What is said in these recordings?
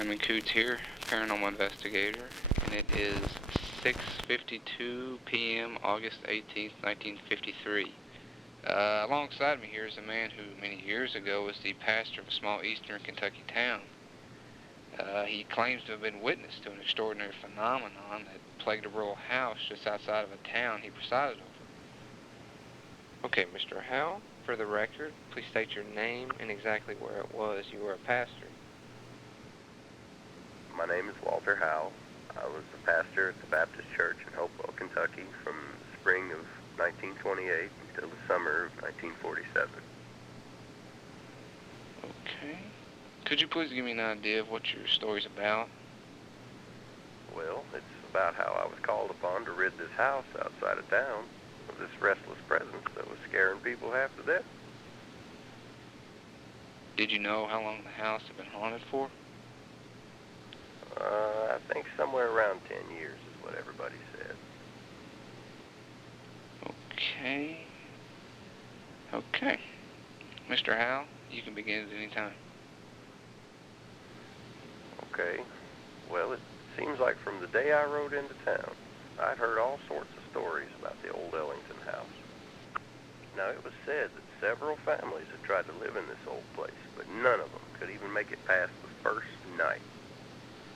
Simon Coots here, paranormal investigator, and it is 6:52 p.m. August 18th, 1953. Alongside me here is a man who many years ago was the pastor of a small eastern Kentucky town. He claims to have been witness to an extraordinary phenomenon that plagued a rural house just outside of a town he presided over. Okay, Mr. Howell, for the record, please state your name and exactly where it was you were a pastor. My name is Walter Howell. I was the pastor at the Baptist Church in Hopewell, Kentucky from the spring of 1928 until the summer of 1947. Okay. Could you please give me an idea of what your story's about? Well, it's about how I was called upon to rid this house outside of town of this restless presence that was scaring people half to death. Did you know how long the house had been haunted for? I think somewhere around 10 years is what everybody said. Okay. Mr. Howell, you can begin at any time. Okay. Well, it seems like from the day I rode into town, I'd heard all sorts of stories about the old Ellington house. Now, it was said that several families had tried to live in this old place, but none of them could even make it past the first night.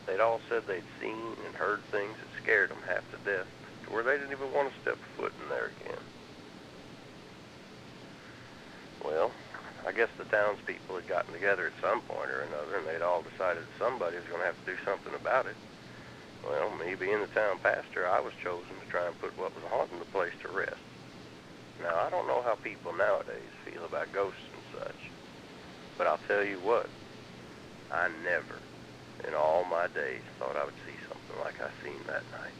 They'd all said they'd seen and heard things that scared them half to death, to where they didn't even want to step foot in there again. Well, I guess the townspeople had gotten together at some point or another, and they'd all decided that somebody was going to have to do something about it. Well, me being the town pastor, I was chosen to try and put what was haunting the place to rest. Now, I don't know how people nowadays feel about ghosts and such, but I'll tell you what, I never, in all my days, thought I would see something like I seen that night.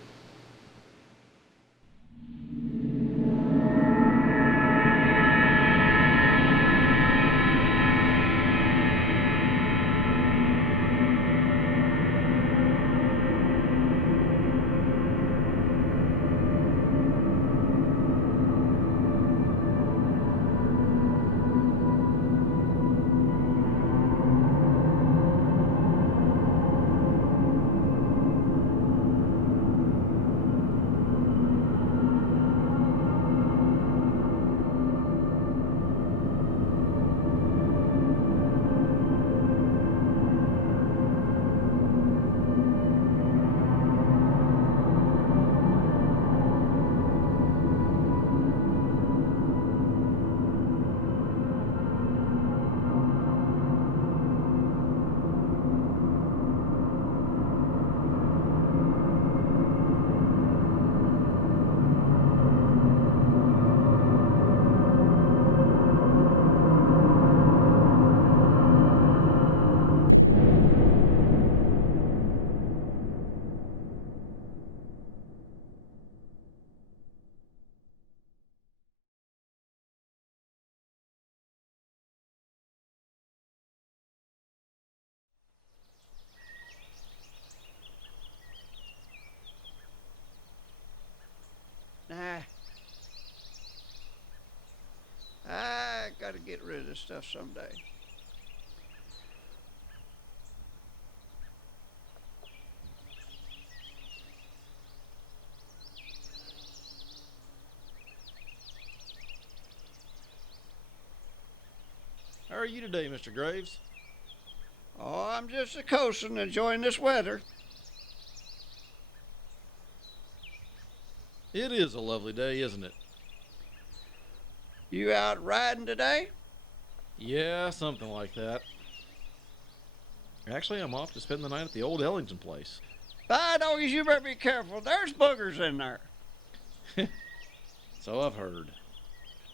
I gotta get rid of this stuff someday. How are you today, Mr. Graves? Oh, I'm just a coasting, enjoying this weather. It is a lovely day, isn't it? You out riding today? Yeah, something like that. Actually, I'm off to spend the night at the old Ellington place. By doggies, you better be careful. There's boogers in there. So I've heard.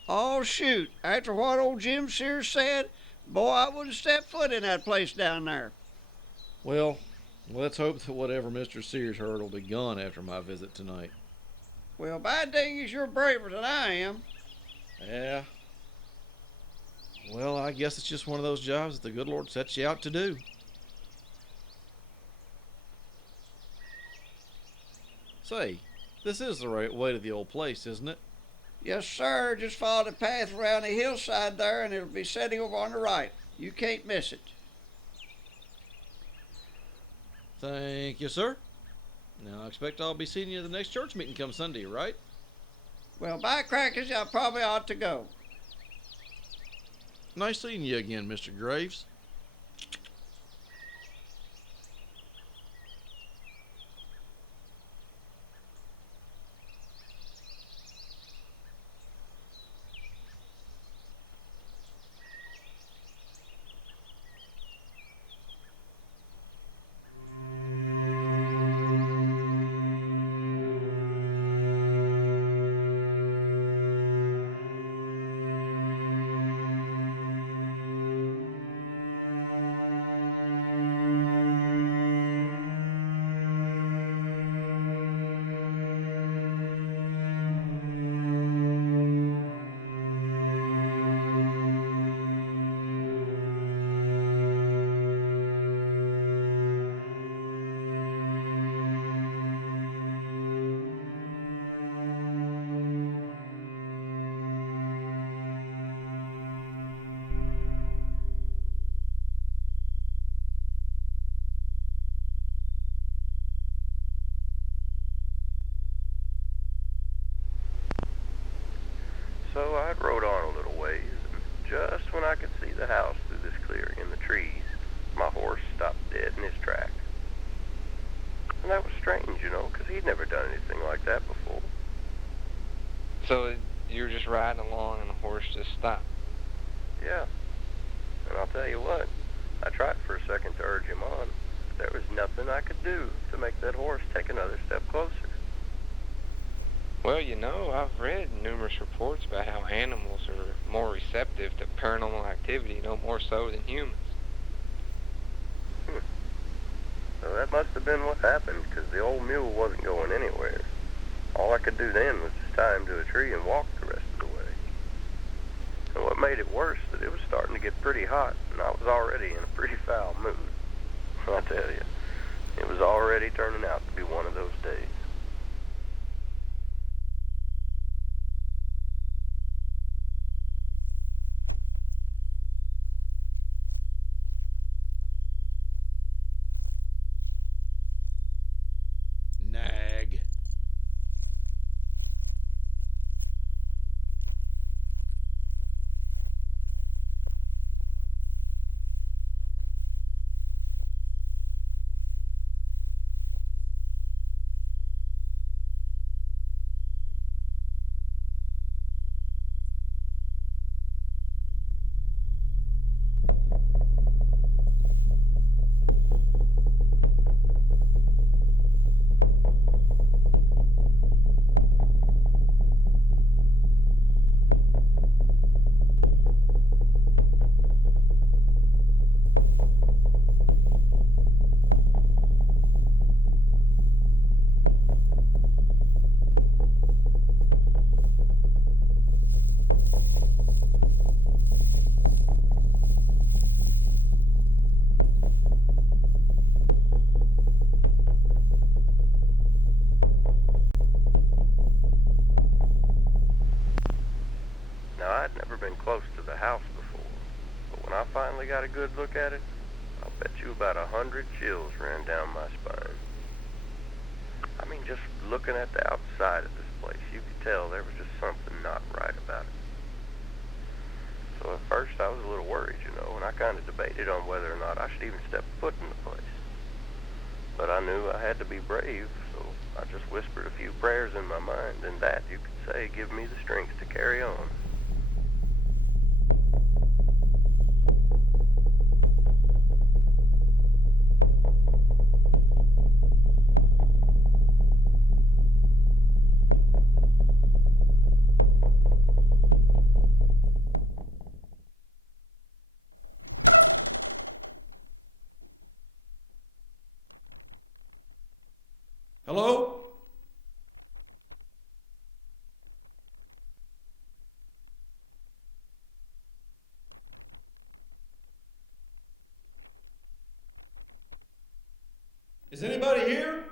Oh, shoot. After what old Jim Sears said, boy, I wouldn't step foot in that place down there. Well, let's hope that whatever Mr. Sears heard will be gone after my visit tonight. Well, by dingies, you're braver than I am. Yeah. Well, I guess it's just one of those jobs that the good Lord sets you out to do. Say, this is the right way to the old place, isn't it? Yes, sir. Just follow the path around the hillside there, and it'll be setting over on the right. You can't miss it. Thank you, sir. Now, I expect I'll be seeing you at the next church meeting come Sunday, right? Well, by crackers, I probably ought to go. Nice seeing you again, Mr. Graves. So I rode on a little ways, and just when I could see the house through this clearing in the trees, my horse stopped dead in his tracks. And that was strange, you know, 'cause he'd never done anything like that before. So you were just riding along and the horse just stopped? Yeah. And I'll tell you what, I tried for a second to urge him on, but there was nothing I could do to make that horse take another step closer. Well, you know, I've read numerous reports about how animals are more receptive to paranormal activity, no more so than humans. So that must have been what happened, 'cause the old mule wasn't going anywhere. All I could do then was just tie him to a tree and walk the rest of the way. And what made it worse, that it was starting to get pretty hot, and I was already in a pretty foul mood. I tell you, it was already turning out to be one of those days. Nag. Now, I'd never been close to the house before, but when I finally got a good look at it, I'll bet you about 100 chills ran down my spine. I mean, just looking at the outside of this place, you could tell there was just something not right about it. So at first I was a little worried, you know, and I kind of debated on whether or not I should even step foot in the place. But I knew I had to be brave, so I just whispered a few prayers in my mind, and that, you could say, gave me the strength to carry on. Hello? Is anybody here?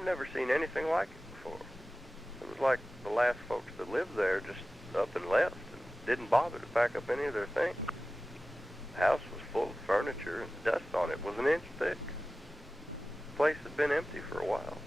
I've never seen anything like it before. It was like the last folks that lived there just up and left and didn't bother to pack up any of their things. The house was full of furniture and the dust on it was an inch thick. The place had been empty for a while.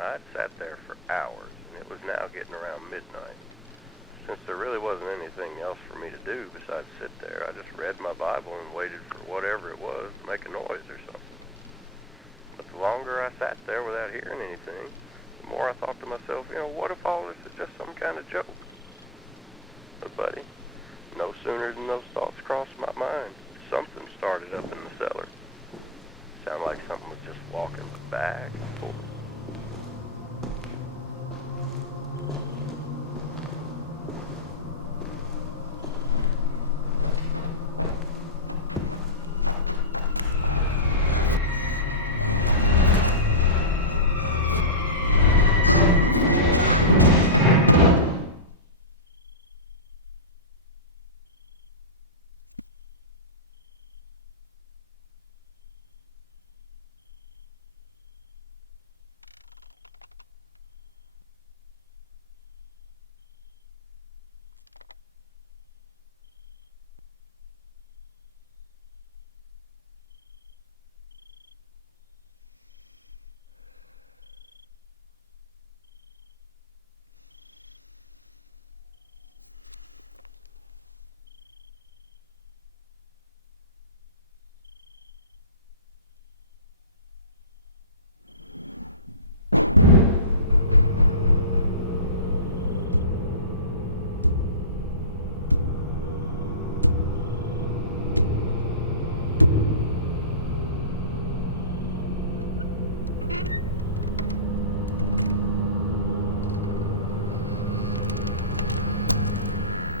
I'd sat there for hours, and it was now getting around midnight. since there really wasn't anything else for me to do besides sit there, I just read my Bible and waited for whatever it was to make a noise or something. But the longer I sat there without hearing anything, the more I thought to myself, what if all this is just some kind of joke? But buddy, no sooner than those thoughts crossed my mind, something started up in the cellar. Sounded like something was just walking back and forth.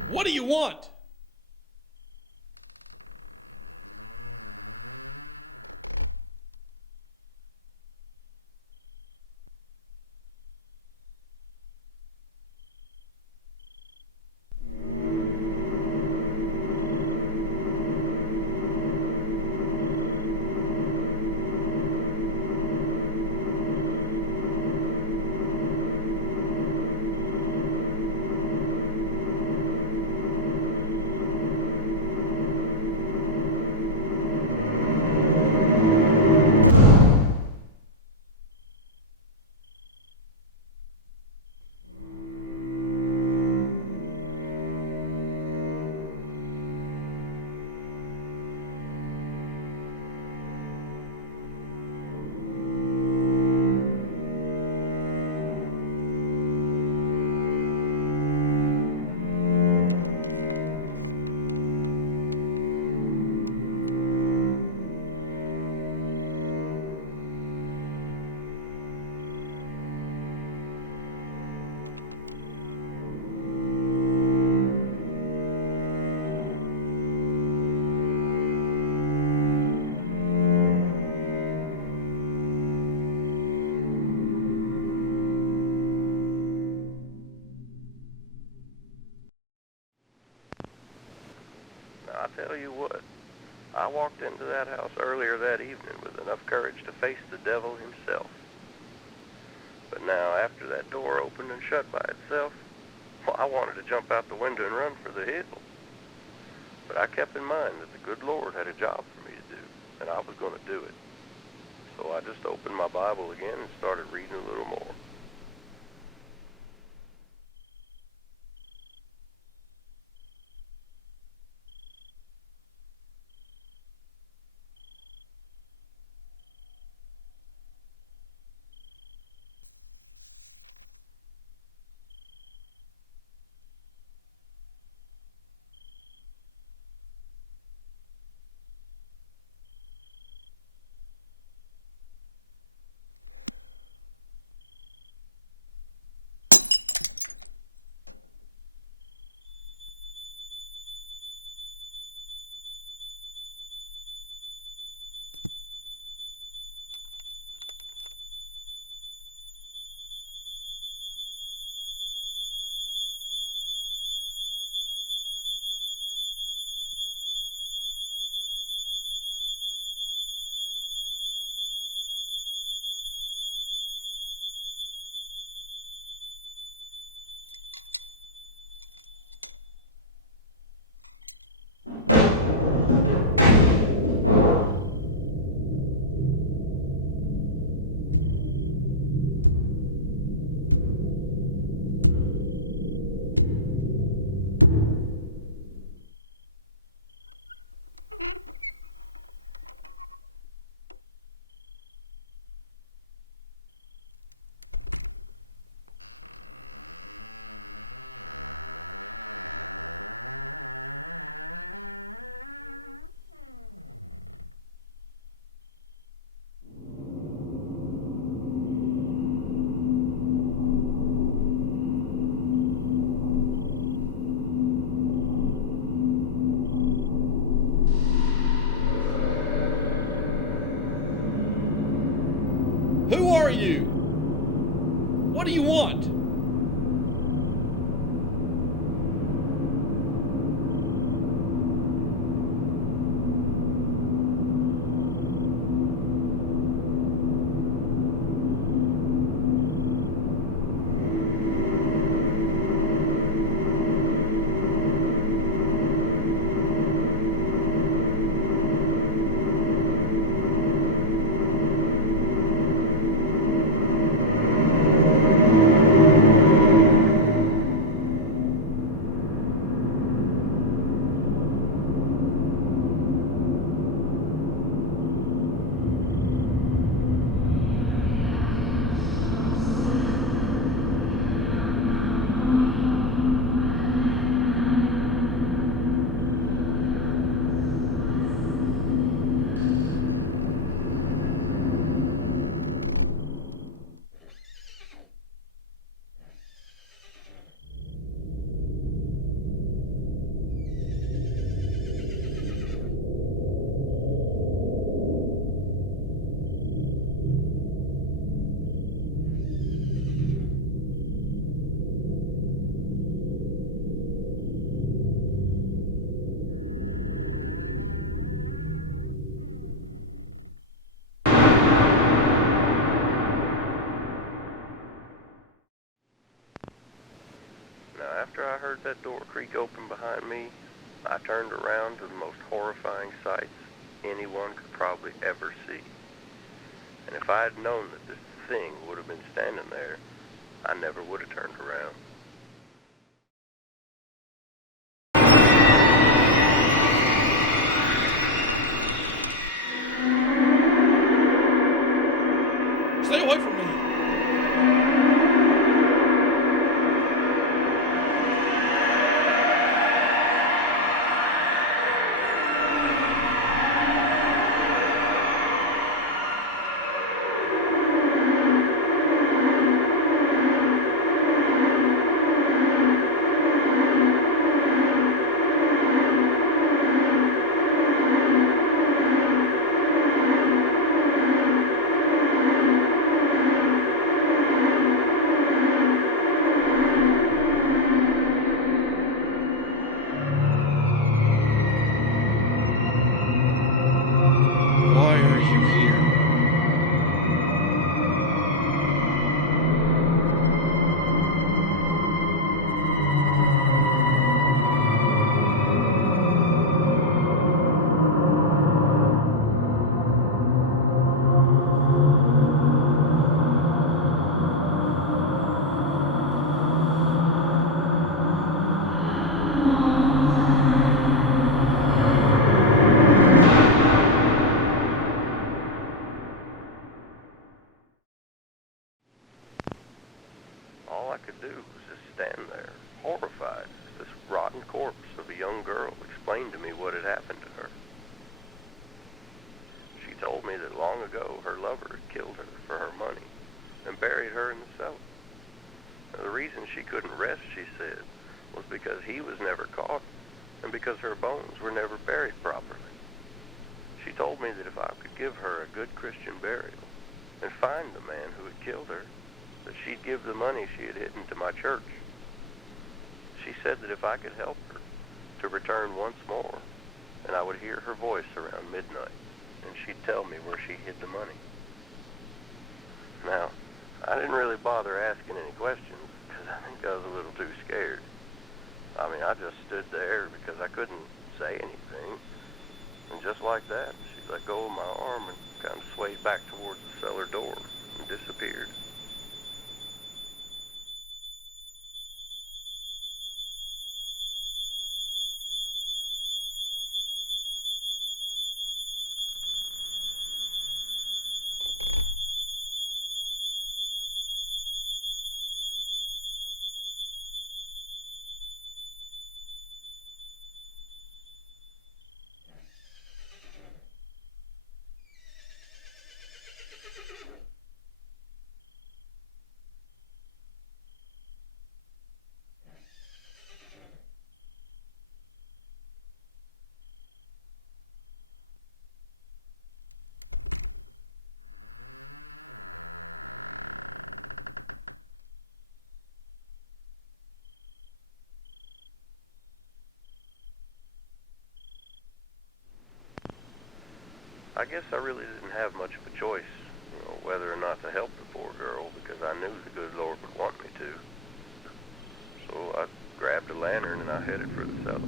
What do you want? Now, I tell you what, I walked into that house earlier that evening with enough courage to face the devil himself. But now, after that door opened and shut by itself, well, I wanted to jump out the window and run for the hills. But I kept in mind that the good Lord had a job for me to do, and I was going to do it. So I just opened my Bible again and started reading a little more. Who are you? What do you want? Now, after I heard that door creak open behind me, I turned around to the most horrifying sights anyone could probably ever see. And if I had known that this thing would have been standing there, I never would have turned around. Stay away from me. Why are you here? All I could do was just stand there, horrified, as this rotten corpse of a young girl explained to me what had happened to her. She told me that long ago her lover had killed her for her money and buried her in the cellar. Now, the reason she couldn't rest, she said, was because he was never caught and because her bones were never buried properly. She told me that if I could give her a good Christian burial and find the man who had killed her, that she'd give the money she had hidden to my church. She said that if I could help her to return once more, and I would hear her voice around midnight, and she'd tell me where she hid the money. Now, I didn't really bother asking any questions, because I think I was a little too scared. I mean, I just stood there because I couldn't say anything, and just like that, she let go of my arm and kind of swayed back towards the cellar door and disappeared. I guess I really didn't have much of a choice, whether or not to help the poor girl, because I knew the good Lord would want me to. So I grabbed a lantern and I headed for the cellar.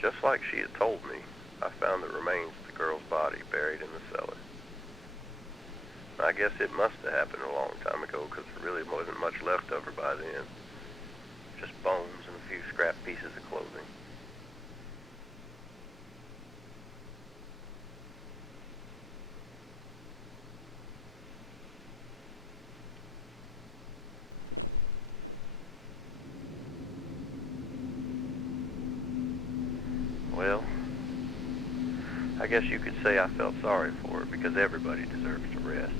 Just like she had told me, I found the remains of the girl's body buried in the cellar. I guess it must have happened a long time ago, because there really wasn't much left of her by then. Just bones and a few scrap pieces of clothing. Well, I guess you could say I felt sorry for her, because everybody deserves to rest.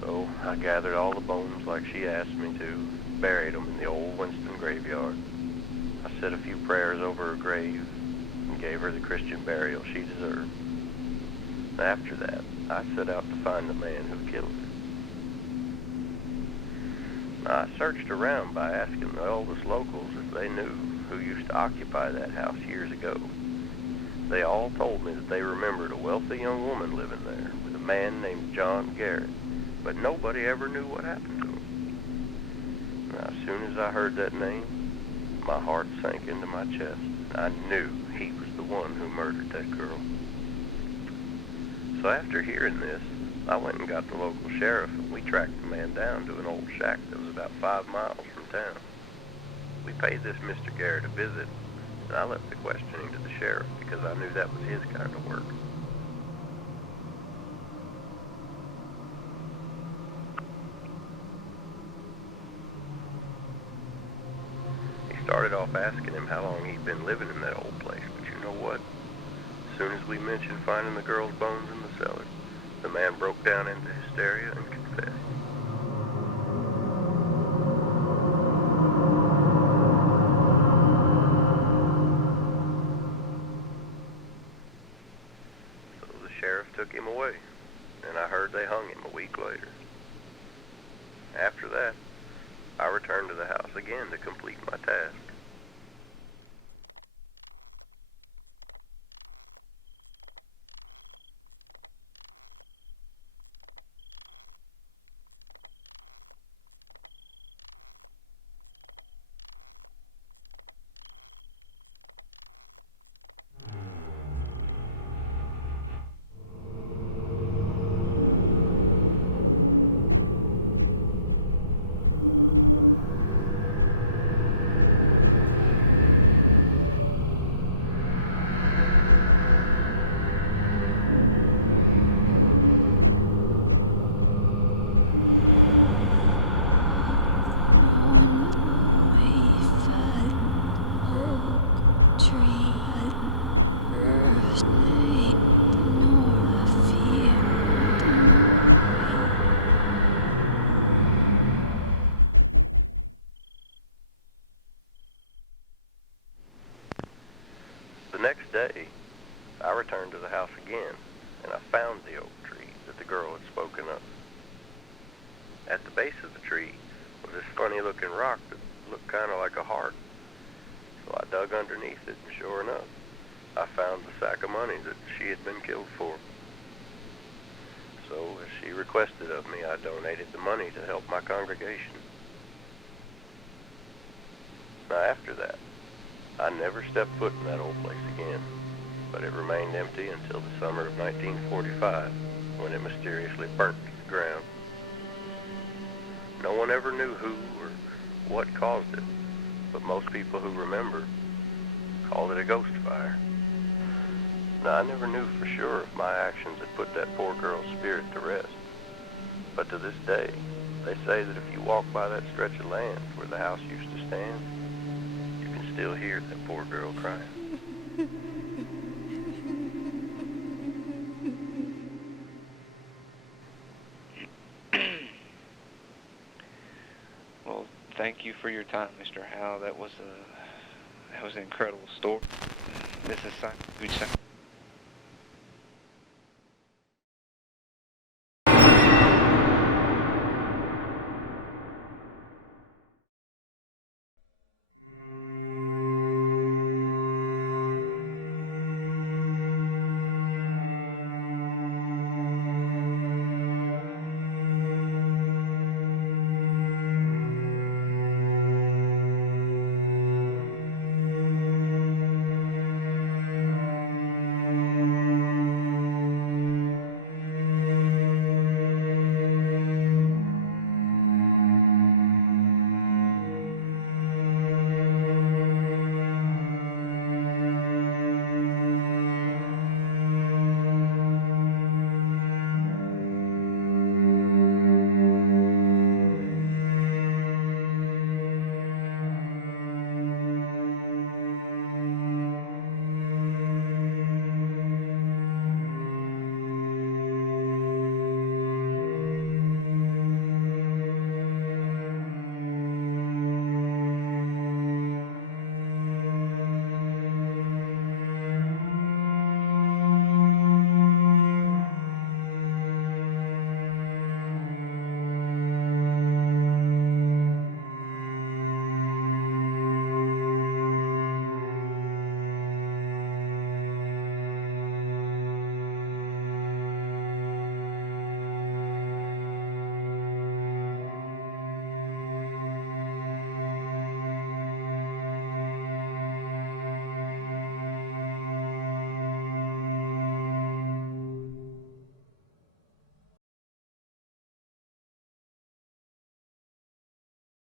So I gathered all the bones like she asked me to, buried them in the old Winston graveyard. I said a few prayers over her grave and gave her the Christian burial she deserved. After that, I set out to find the man who killed her. I searched around by asking the oldest locals if they knew who used to occupy that house years ago. They all told me that they remembered a wealthy young woman living there with a man named John Garrett, but nobody ever knew what happened to him. Now, as soon as I heard that name, my heart sank into my chest. I knew he was the one who murdered that girl. So after hearing this, I went and got the local sheriff, and we tracked the man down to an old shack that was about 5 miles from town. We paid this Mr. Garrett a visit, and I left the questioning to the sheriff because I knew that was his kind of work. He started off asking him how long he'd been living in that old place, but you know what? As soon as we mentioned finding the girl's bones in the cellar, the man broke down into hysteria and confessed. Took him away, and I heard they hung him a week later. After that, I returned to the house again to complete my task. The next day, I returned to the house again, and I found the oak tree that the girl had spoken of. At the base of the tree was this funny-looking rock that looked kind of like a heart. So I dug underneath it, and sure enough, I found the sack of money that she had been killed for. So, as she requested of me, I donated the money to help my congregation. Now, after that, I never stepped foot in that old place again, but it remained empty until the summer of 1945, when it mysteriously burnt to the ground. No one ever knew who or what caused it, but most people who remember called it a ghost fire. Now, I never knew for sure if my actions had put that poor girl's spirit to rest, but to this day, They say that if you walk by that stretch of land where the house used to stand, you can still hear that poor girl crying. Well, thank you for your time, Mr. Howell. That was an incredible story. This is Coots.